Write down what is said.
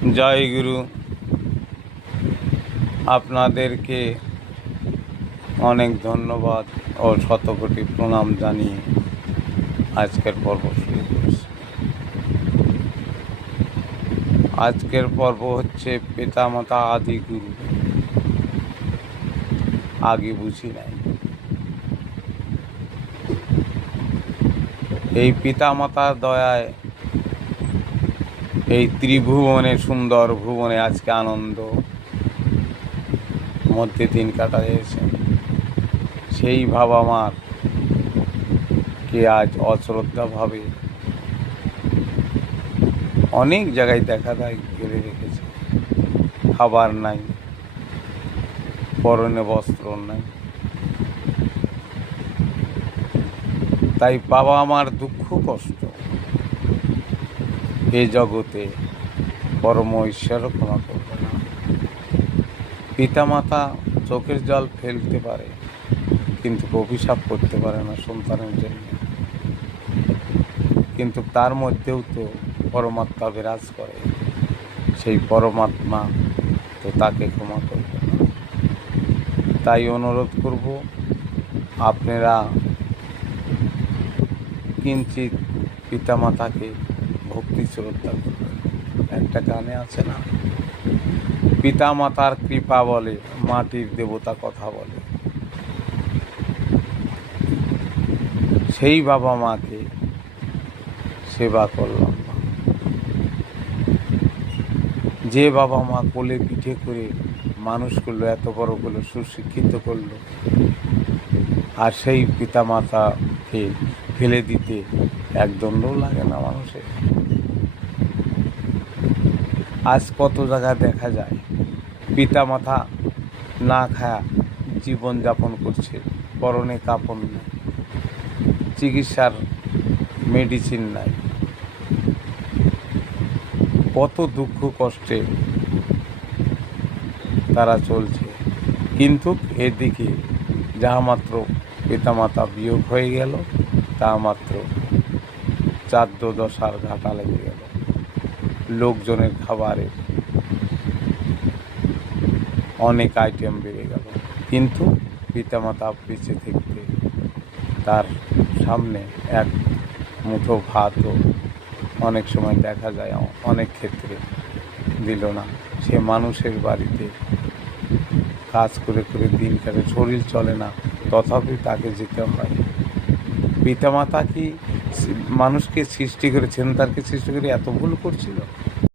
জয় গুরু। আপনাদেরকে অনেক ধন্যবাদ ও শতকোটি প্রণাম জানিয়ে আজকের পর্ব শুরু করছি। আজকের পর্ব হচ্ছে পিতামাতা আদি গুরু। আগে বুঝি নাই এই পিতামাতার দয়ায় এই ত্রিভুবনে, সুন্দর ভুবনে আজকে আনন্দ মধ্যে দিন কাটা গেছে। সেই বাবা মার কে আজ অশ্রদ্ধাভাবে অনেক জায়গায় দেখা দেয় ঘিরে রেখেছে। খাবার নাই, পরনে বস্ত্র নাই। তাই বাবা মার দুঃখ কষ্ট এ জগতে পরম ঈশ্বরও ক্ষমা করবে না। পিতামাতা চোখের জল ফেলতে পারে, কিন্তু অভিশাপ করতে পারে না সন্তানের জন্য। কিন্তু তার মধ্যেও তো পরমাত্মা বিরাজ করে। সেই পরমাত্মা তো তাকে ক্ষমা করবে না। তাই অনুরোধ করব, আপনারা কিঞ্চিত পিতামাতাকে ভক্তি শ্রদ্ধা করবেন। একটা গানে আছে না, পিতামাতার কৃপা বলে মাটির দেবতা কথা বলে। সেই বাবা মাকে সেবা করলাম না। যে বাবা মা কোলে পিঠে করে মানুষ করলো, এত বড় করলো, সুশিক্ষিত করলো, আর সেই পিতামাতাকে ফেলে দিতে এক দণ্ডও লাগে না মানুষের। আজ কত জায়গায় দেখা যায় পিতামাতা না খায়া জীবনযাপন করছে, পরনে কাপড় নেই, চিকিৎসার মেডিসিন নাই। কত দুঃখ কষ্টে তারা চলছে। কিন্তু এদিকে যাহা মাত্র পিতামাতা বিয়োগ হয়ে গেল, তা মাত্র চাদ্য দশার ঘাটা লেগে গেল। লোকজনের খাবারের অনেক আইটেম বেড়ে গেল, কিন্তু পিতামাতা বেঁচে থাকতে তার সামনে এক মুঠো ভাতও অনেক সময় দেখা যায়, অনেক ক্ষেত্রে দিল না। সে মানুষের বাড়িতে কাজ করে করে দিন কাটে, শরীর চলে না, তথাপি তাকে যেতে হয়। পিতামাতা কি মানুষকে সৃষ্টি করেছেন, তাকে সৃষ্টি করে এত ভুল করছিল?